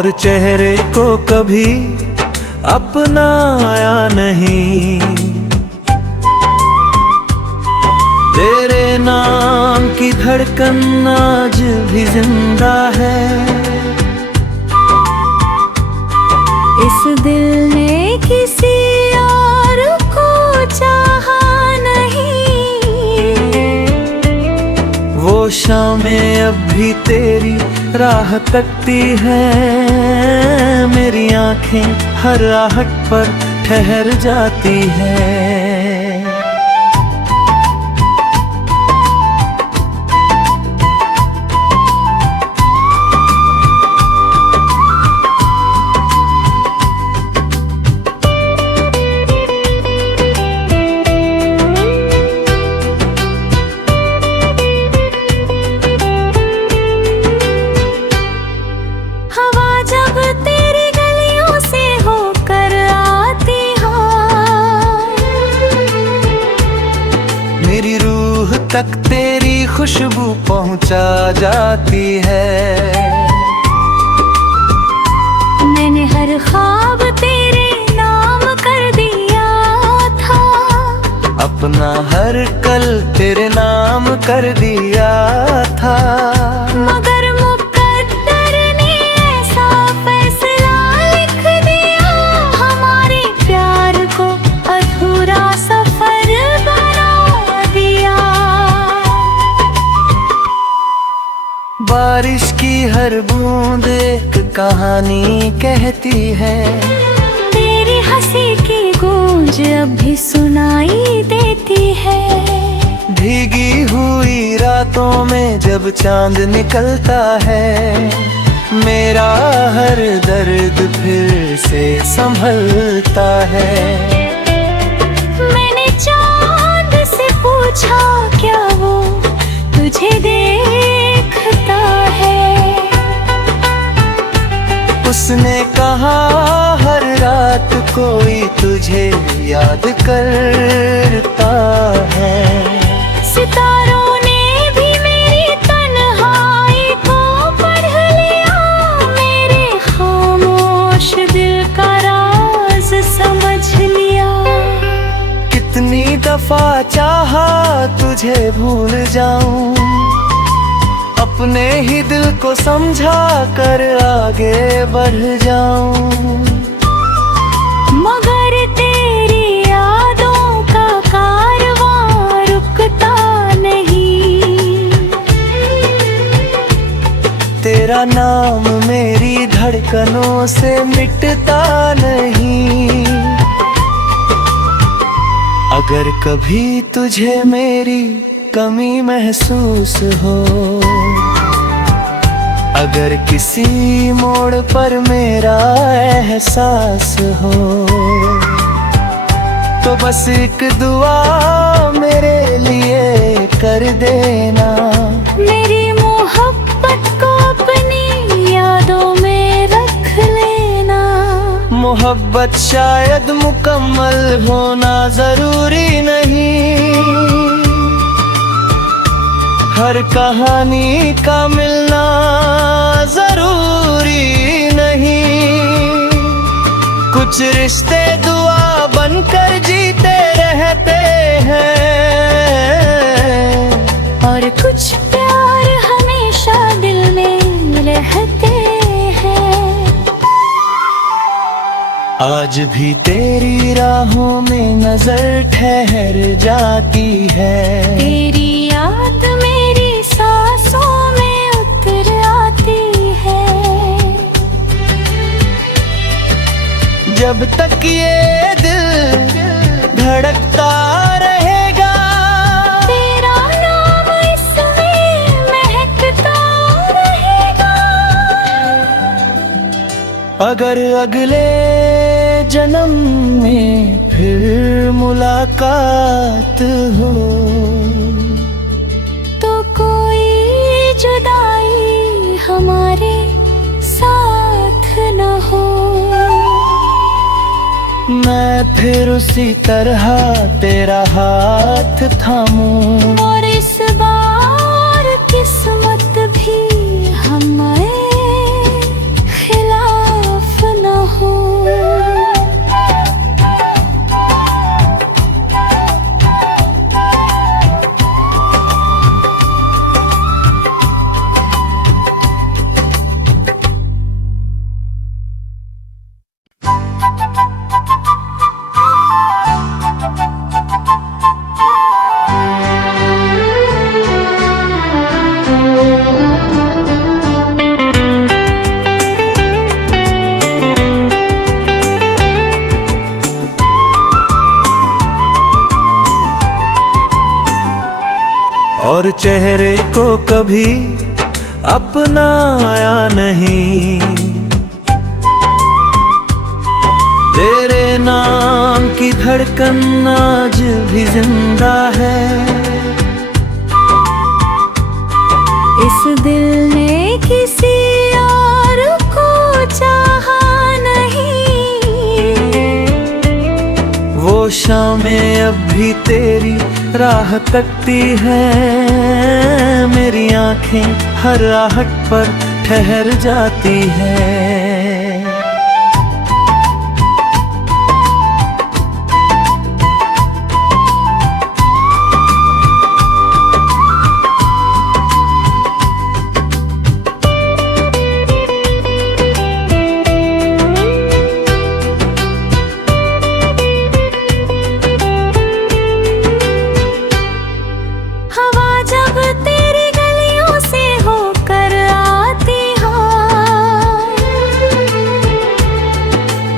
और चेहरे को कभी अपनाया नहीं। तेरे नाम की धड़कन आज भी जिंदा है। इस दिल ने किसी और को चाहा नहीं। वो शामें अब भी तेरी राह तकती हैं। मेरी आंखें हर आहट पर ठहर जाती हैं। मेरी रूह तक तेरी खुशबू पहुंचा जाती है। मैंने हर ख्वाब तेरे नाम कर दिया था। अपना हर कल तेरे नाम कर दिया था। मगर मुकद्दर ने ऐसा फैसला लिख दिया। हमारे प्यार को अधूरा सफर बना दिया। बारिश की हर बूंद एक कहानी कहती है। तेरी हंसी की गूंज अब भी सुनाई देती है। भीगी हुई रातों में जब चांद निकलता है। मेरा हर दर्द फिर से संभलता है। मैंने चांद से पूछा क्या वो तुझे देखता है। उसने कहा हर रात कोई तुझे याद करता है। सितारों ने भी मेरी तन्हाई को पढ़ लिया। मेरे खामोश दिल का राज समझ लिया। कितनी दफा चाहा तुझे भूल जाऊं। अपने ही दिल को समझा कर आगे बढ़ जाऊं। मगर तेरी यादों का कारवां रुकता नहीं। तेरा नाम मेरी धड़कनों से मिटता नहीं। अगर कभी तुझे मेरी कमी महसूस हो। अगर किसी मोड़ पर मेरा एहसास हो। तो बस एक दुआ मेरे लिए कर देना। मेरी मोहब्बत को अपनी यादों में रख लेना। मोहब्बत शायद मुकम्मल होना जरूरी नहीं। हर कहानी का मिलना जरूरी नहीं। कुछ रिश्ते दुआ बनकर जीते रहते हैं। और कुछ प्यार हमेशा दिल में रहते हैं। आज भी तेरी राहों में नजर ठहर जाती है। तेरी याद मेरी सांसों में उतर आती है। जब तक ये दिल धड़कता रहेगा। तेरा नाम इसमें महकता रहेगा। अगर अगले जन्म में फिर मुलाकात हो। तो कोई जुदाई हमारे साथ न हो। मैं फिर उसी तरह तेरा हाथ थामूं। और इस बार किस्मत भी हमें खिला और चेहरे को कभी अपनाया नहीं। तेरे नाम की धड़कन आज भी जिंदा है। इस दिल ने किसी और को चाहा नहीं। वो शामें अब भी तेरी राह तकती हैं। मेरी आंखें हर आहट पर ठहर जाती हैं।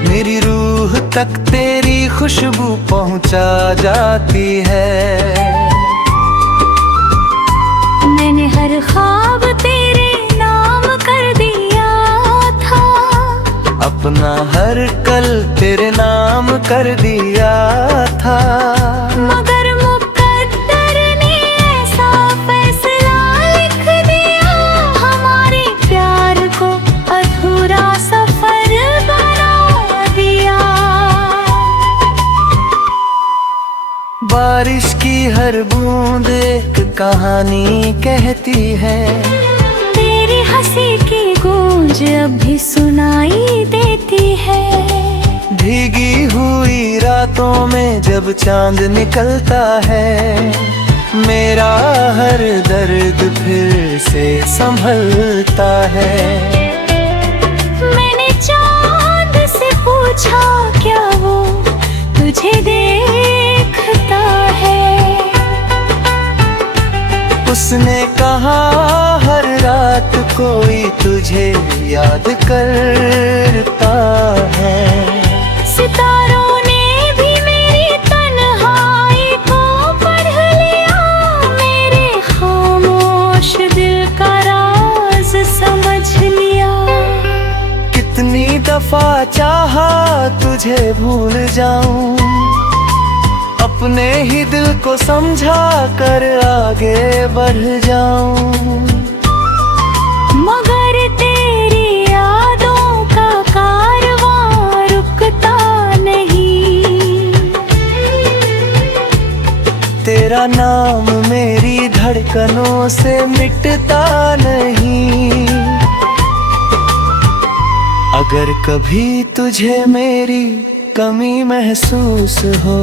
मेरी रूह तक तेरी खुशबू पहुंचा जाती है। मैंने हर ख्वाब तेरे नाम कर दिया था। अपना हर कल तेरे नाम कर दिया था। मगर मुकद्दर ने ऐसा फैसला लिख दिया। हमारे प्यार को अधूरा सफर बारिश की हर बूंद एक कहानी कहती है। तेरी हंसी की गूंज अब भी सुनाई देती है। भीगी हुई रातों में जब चांद निकलता है। मेरा हर दर्द फिर से संभलता है। मैंने चांद से पूछा क्या वो तुझे देखता है। उसने कहा हर रात कोई तुझे याद करता है। सितारों ने भी मेरी तन्हाई को पढ़ लिया। मेरे खामोश दिल का राज समझ लिया। कितनी दफा चाहा तुझे भूल जाऊं। अपने ही दिल को समझा कर आगे बढ़ जाऊं। मगर तेरी यादों का कारवां रुकता नहीं। तेरा नाम मेरी धड़कनों से मिटता नहीं। अगर कभी तुझे मेरी कमी महसूस हो।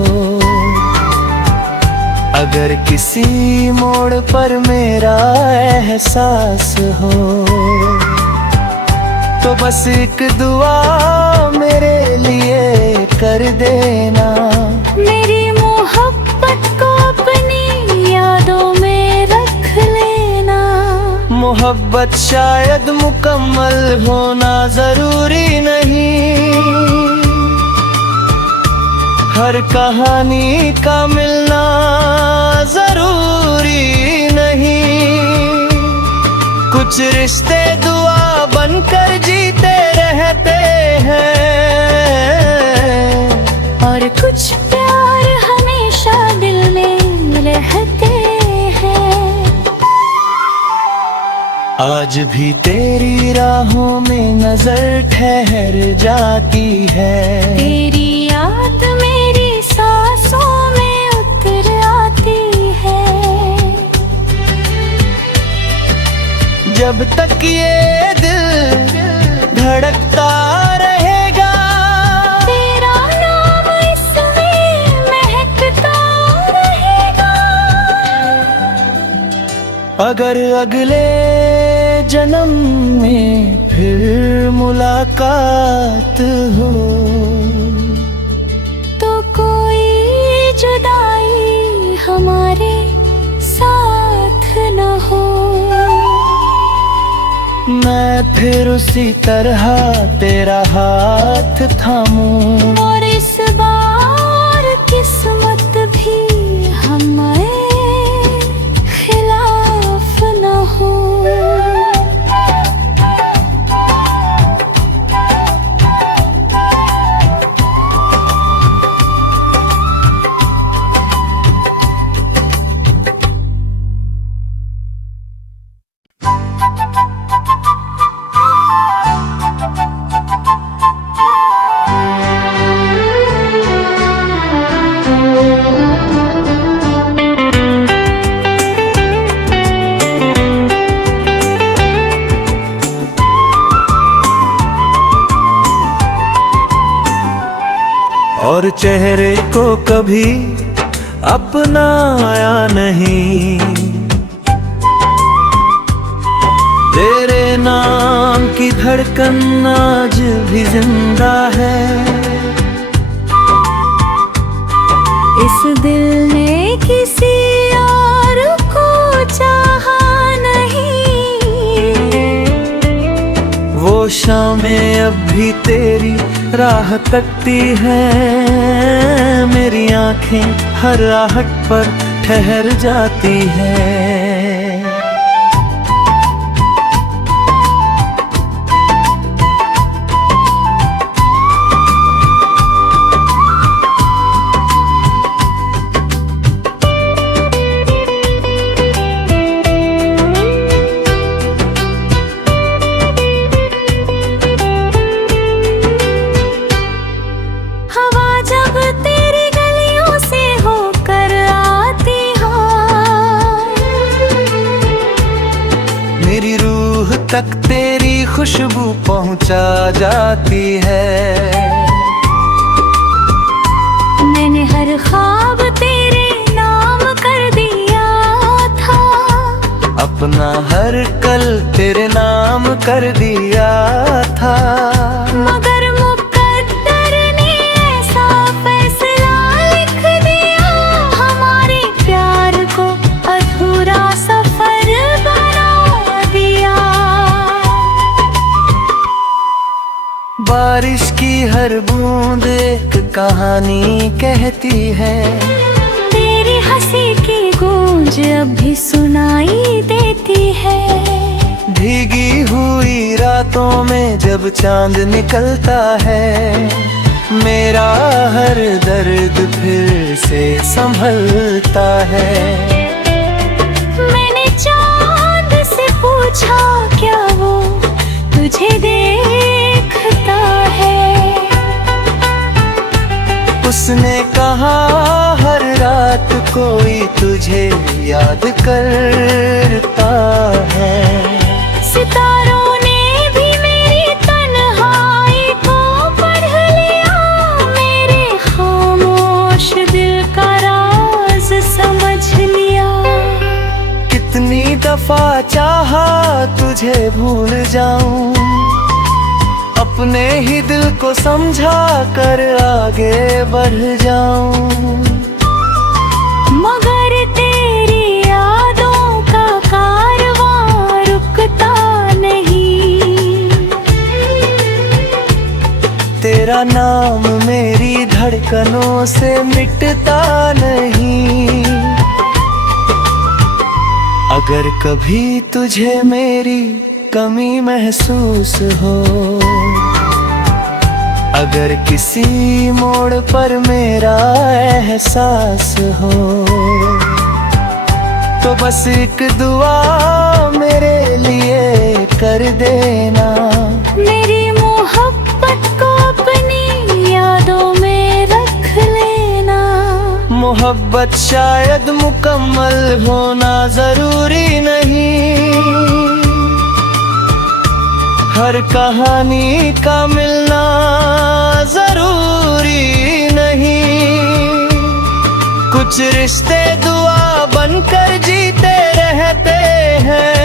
अगर किसी मोड़ पर मेरा एहसास हो। तो बस एक दुआ मेरे लिए कर देना। मेरी मोहब्बत को अपनी यादों में रख लेना। मोहब्बत शायद मुकम्मल होना जरूरी नहीं। हर कहानी का मिलना जरूरी नहीं। कुछ रिश्ते दुआ बनकर जीते रहते हैं। और कुछ प्यार हमेशा दिल में रहते हैं। आज भी तेरी राहों में नजर ठहर जाती है। तेरी याद मेरी सांसों में उतर आती है। जब तक ये दिल धड़कता रहेगा। तेरा नाम इसमें महकता रहेगा। अगर अगले जन्म में फिर मुलाकात हो। तो कोई जुदाई हमारे साथ न हो। मैं फिर उसी तरह तेरा हाथ थामूं। और इस बार किस्मत भी हमें खिला और चेहरे को कभी अपनाया नहीं। तेरे नाम की धड़कन आज भी जिंदा है। इस दिल ने किसी और को चाहा नहीं। वो शामें अब भी तेरी राह तकती हैं। मेरी आंखें हर आहट पर ठहर जाती हैं। मेरी रूह तक तेरी खुशबू पहुंचा जाती है। मैंने हर ख्वाब तेरे नाम कर दिया था। अपना हर कल तेरे नाम कर दिया था। मगर मुकद्दर ने ऐसा फैसला लिख दिया। हमारे प्यार को अधूरा सफर बना दिया। बारिश की हर बूंद एक कहानी कहती है। तेरी हंसी की गूंज अब भी सुनाई देती है। भीगी हुई रातों में जब चांद निकलता है। मेरा हर दर्द फिर से संभलता है। मैंने चांद से पूछा क्या वो तुझे देखता है। उसने कहा हर रात कोई तुझे याद करता है। सितारों ने भी मेरी तन्हाई को पढ़ लिया। मेरे खामोश दिल का राज समझ लिया। कितनी दफा चाहा तुझे भूल जाऊं। अपने ही दिल को समझा कर आगे बढ़ जाऊं। मगर तेरी यादों का कारवां रुकता नहीं। तेरा नाम मेरी धड़कनों से मिटता नहीं। अगर कभी तुझे मेरी कमी महसूस हो। अगर किसी मोड़ पर मेरा एहसास हो। तो बस एक दुआ मेरे लिए कर देना। मेरी मोहब्बत को अपनी यादों में रख लेना। मोहब्बत शायद मुकम्मल होना जरूरी नहीं। हर कहानी का मिलना जरूरी नहीं। कुछ रिश्ते दुआ बनकर जीते रहते हैं।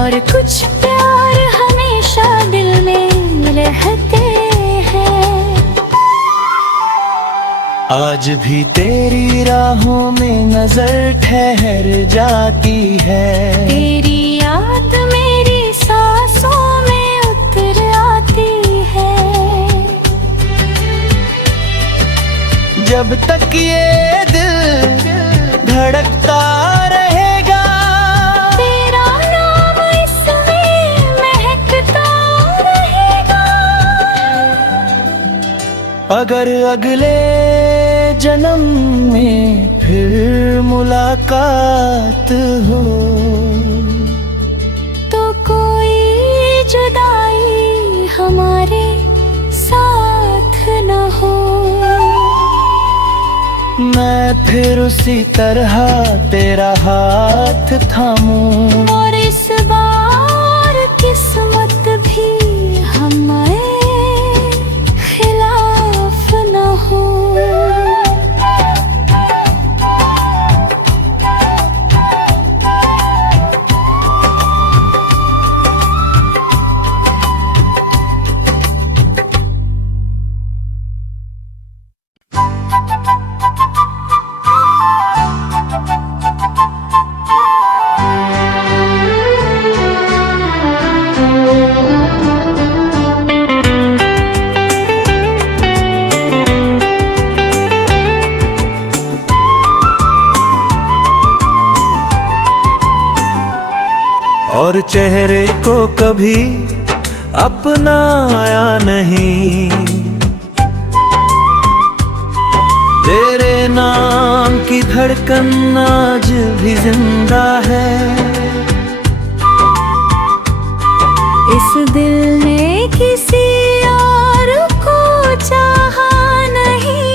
और कुछ प्यार हमेशा दिल में रहते हैं। आज भी तेरी राहों में नजर ठहर जाती है। तेरी याद मेरी सांसों में उतर आती है। जब तक ये दिल धड़कता रहेगा। तेरा नाम इसमें महकता रहेगा। अगर अगले जन्म में फिर मुलाकात हो। तो कोई जुदाई हमारे साथ न हो। मैं फिर उसी तरह तेरा हाथ थामूं। और इस बार किस्मत भी हमें खिला और चेहरे को कभी अपनाया नहीं। तेरे नाम की धड़कन आज भी जिंदा है। इस दिल ने किसी और को चाहा नहीं।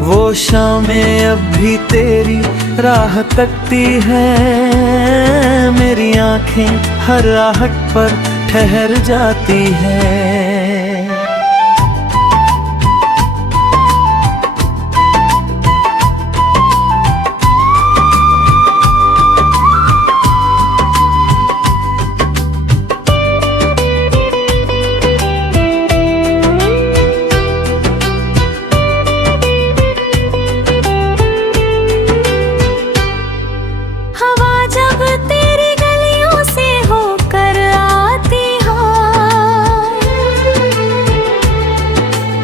वो शामें अब भी तेरी राह तकती हैं। मेरी आंखें हर आहट पर ठहर जाती हैं।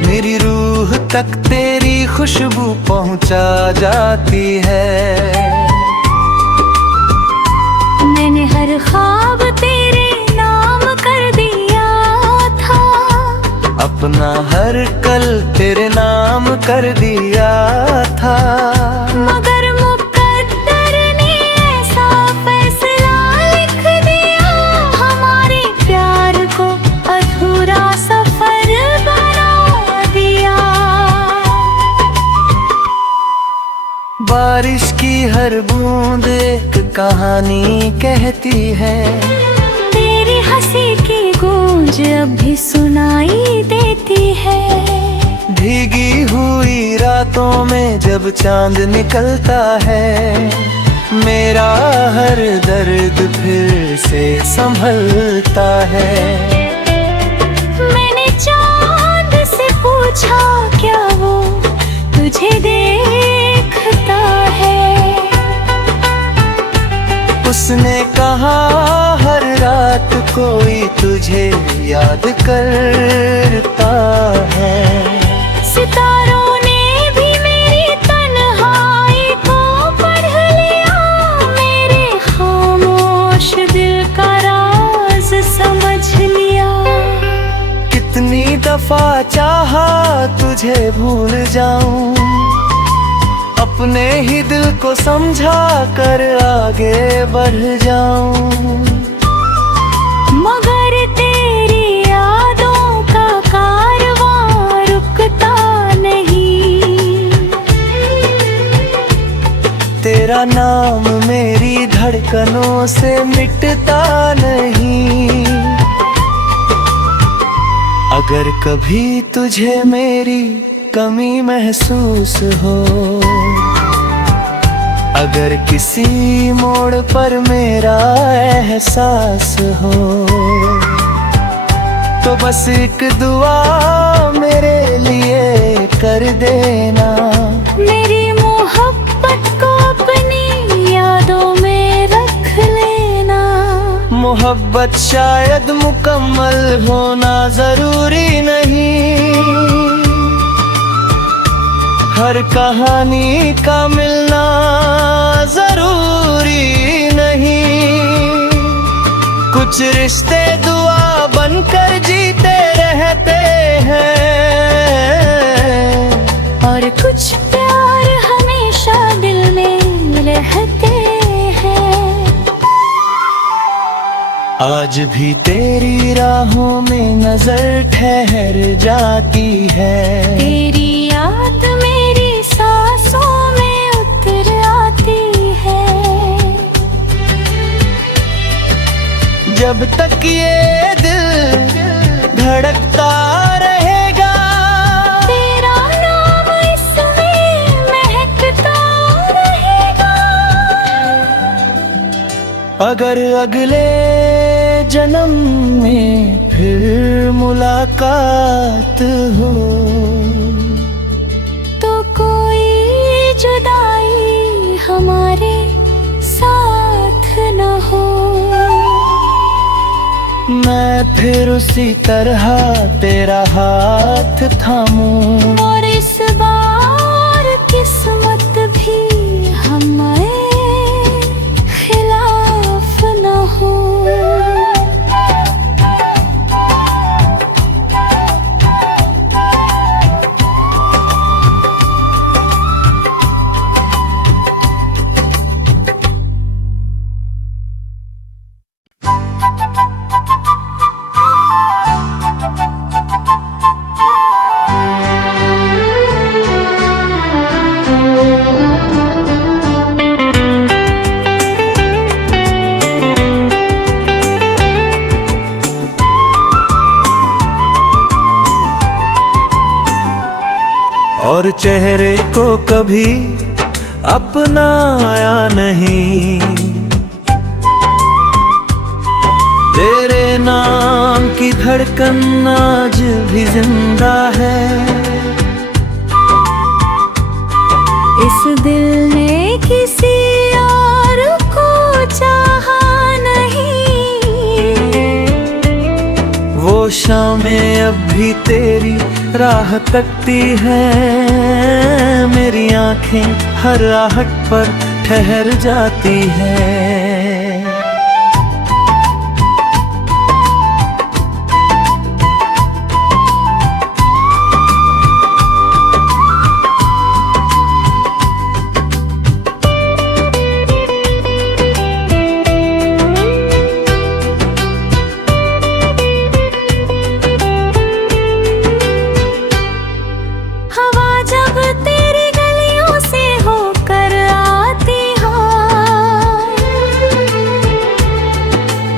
मेरी रूह तक तेरी खुशबू पहुंचा जाती है। मैंने हर ख्वाब तेरे नाम कर दिया था। अपना हर कल तेरे नाम कर दिया था। मगर मुकद्दर ने ऐसा फैसला लिख दिया। हमारे प्यार को अधूरा सफर बना दिया। बारिश की हर बूंद एक कहानी कहती है। तेरी हंसी की गूंज अब भी सुनाई देती है। भीगी हुई रातों में जब चांद निकलता है। मेरा हर दर्द फिर से संभलता है। मैंने चांद से पूछा क्या वो तुझे देखता है। उसने कहा हर रात कोई तुझे याद करता है। सितारों ने भी मेरी तन्हाई को पढ़ लिया। मेरे खामोश दिल का राज समझ लिया। कितनी दफा चाहा तुझे भूल जाऊं। अपने ही दिल को समझा कर आगे बढ़ जाऊं। मगर तेरी यादों का कारवां रुकता नहीं। तेरा नाम मेरी धड़कनों से मिटता नहीं। अगर कभी तुझे मेरी कमी महसूस हो। अगर किसी मोड़ पर मेरा एहसास हो। तो बस एक दुआ मेरे लिए कर देना। मेरी मोहब्बत को अपनी यादों में रख लेना। मोहब्बत शायद मुकम्मल होना जरूरी नहीं। हर कहानी का मिलना जरूरी नहीं। कुछ रिश्ते दुआ बनकर जीते रहते हैं। और कुछ प्यार हमेशा दिल में रहते हैं। आज भी तेरी राहों में नजर ठहर जाती है। तेरी याद मेरी सांसों में उतर आती है। जब तक ये दिल धड़कता रहेगा। तेरा नाम इसमें महकता रहेगा। अगर अगले जन्म में फिर मुलाकात हो। तो कोई जुदाई हमारे साथ न हो। मैं फिर उसी तरह तेरा हाथ थामूं। और इस बार किस्मत भी हमें खिला और चेहरे को कभी अपनाया नहीं। तेरे नाम की धड़कन आज भी जिंदा है। इस दिल ने किसी और को चाहा नहीं। वो शामें अब भी तेरी राह तकती हैं। मेरी आंखें हर आहट पर ठहर जाती हैं।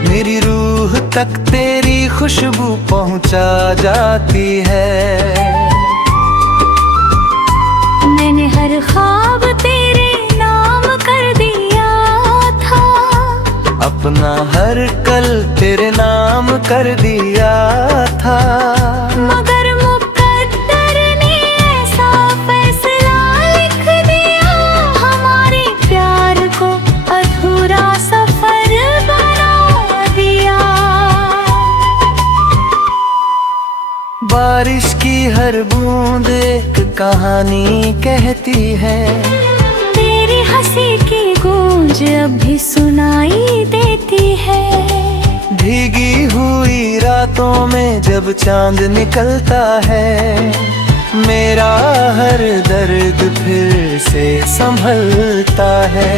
मेरी रूह तक तेरी खुशबू पहुंचा जाती है। मैंने हर ख्वाब तेरे नाम कर दिया था। अपना हर कल तेरे नाम कर दिया था। मगर मुकद्दर ने ऐसा फैसला लिख दिया। हमारे प्यार को अधूरा सफर बारिश की हर बूंद एक कहानी कहती है। तेरी हंसी की गूंज अब भी सुनाई देती है। भीगी हुई रातों में जब चांद निकलता है। मेरा हर दर्द फिर से संभलता है।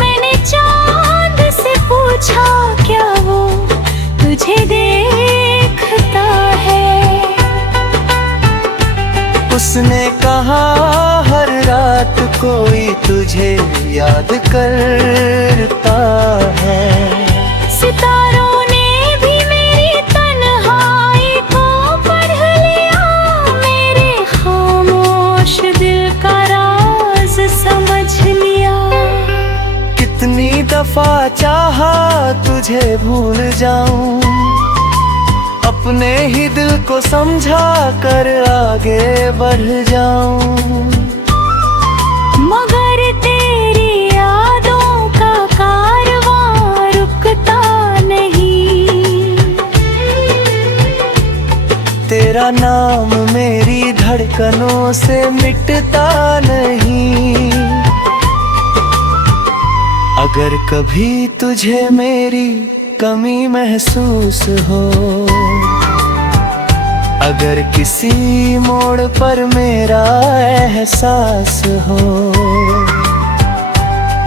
मैंने चांद से पूछा क्या वो तुझे देखता है। उसने कहा हर रात कोई तुझे याद करता है। सितारों ने भी मेरी तन्हाई को पढ़ लिया। मेरे खामोश दिल का राज समझ लिया। कितनी दफा चाहा तुझे भूल जाऊं। अपने ही दिल को समझा कर आगे बढ़ जाऊं। मगर तेरी यादों का कारवां रुकता नहीं। तेरा नाम मेरी धड़कनों से मिटता नहीं। अगर कभी तुझे मेरी कमी महसूस हो। अगर किसी मोड़ पर मेरा एहसास हो।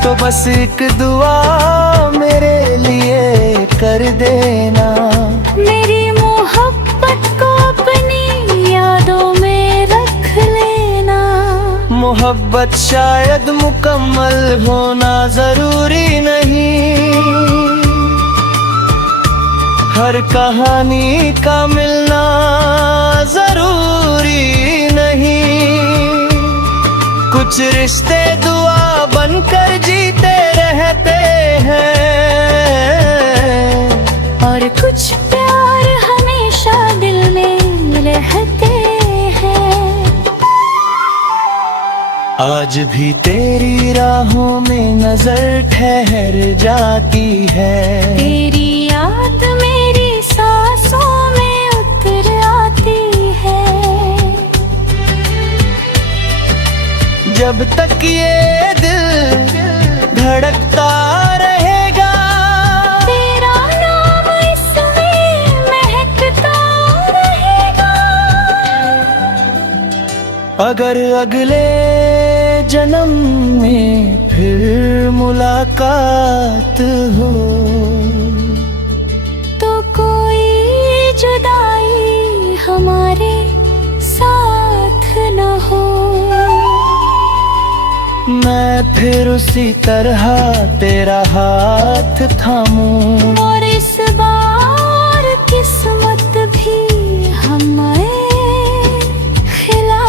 तो बस एक दुआ मेरे लिए कर देना। मेरी मोहब्बत को अपनी यादों में रख लेना। मोहब्बत शायद मुकम्मल होना जरूरी नहीं। हर कहानी का मिलना जरूरी नहीं। कुछ रिश्ते दुआ बनकर जीते रहते हैं। और कुछ प्यार हमेशा दिल में रहते हैं। आज भी तेरी राहों में नजर ठहर जाती है। तेरी याद मेरी सांसों में उतर आती है। जब तक ये दिल धड़कता रहेगा। तेरा नाम इसमें महकता रहेगा। अगर अगले जन्म में फिर मुलाकात हो। तो कोई जुदाई हमारे साथ न हो। मैं फिर उसी तरह तेरा हाथ थामूं। और इस बार किस्मत भी हमें खिला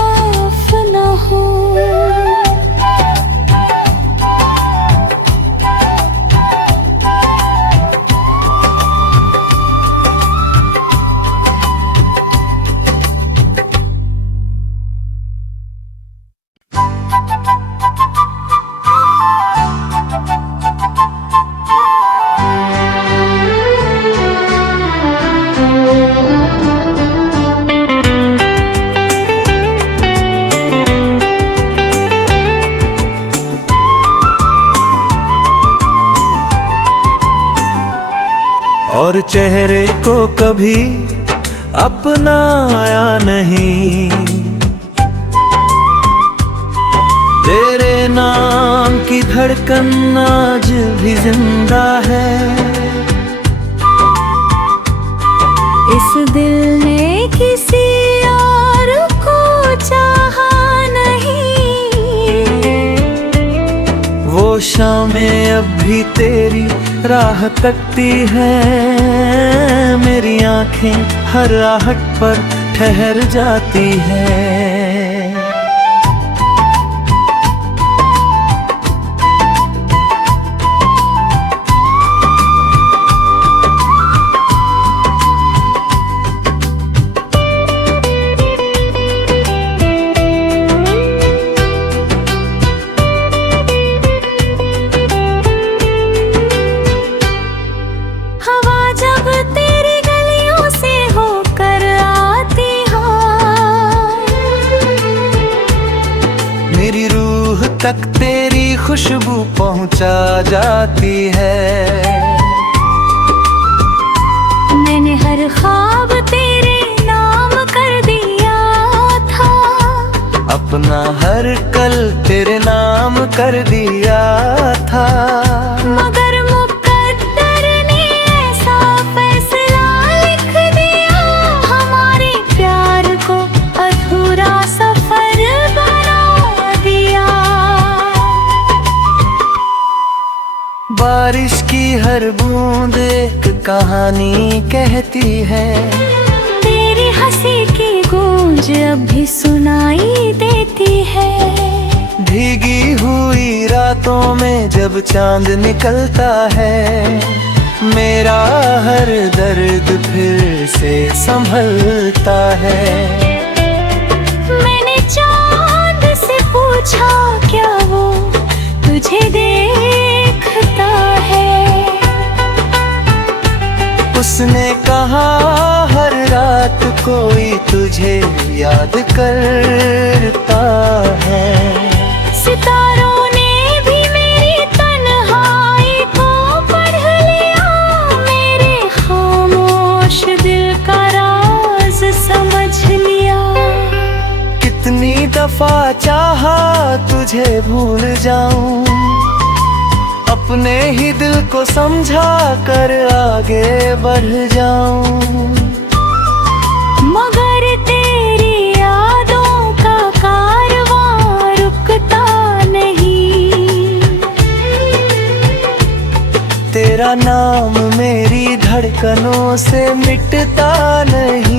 और चेहरे को कभी अपनाया नहीं। तेरे नाम की धड़कन आज भी जिंदा है। इस दिल ने किसी और को चाहा नहीं। वो शामें अब भी तेरी राह तकती हैं। मेरी आंखें हर आहट पर ठहर जाती हैं। मेरी रूह तक तेरी खुशबू पहुंचा जाती है। मैंने हर ख्वाब तेरे नाम कर दिया था। अपना हर कल तेरे नाम कर दिया था। मगर मुकद्दर ने ऐसा फैसला लिख दिया। हमारे प्यार को अधूरा सफर बना दिया। बारिश की हर बूंद एक कहानी कहती है। तेरी हंसी की गूंज अब भी सुनाई देती है। भीगी हुई रातों में जब चांद निकलता है। मेरा हर दर्द फिर से संभलता है। मैंने चांद से पूछा क्या वो तुझे देखता है। उसने कहा हर रात कोई तुझे याद करता है। सितारों ने भी मेरी तन्हाई को पढ़ लिया। मेरे खामोश दिल का राज समझ लिया। कितनी दफा चाहा तुझे भूल जाऊं। अपने ही दिल को समझा कर आगे बढ़ जाऊं। मगर तेरी यादों का कारवां रुकता नहीं। तेरा नाम मेरी धड़कनों से मिटता नहीं।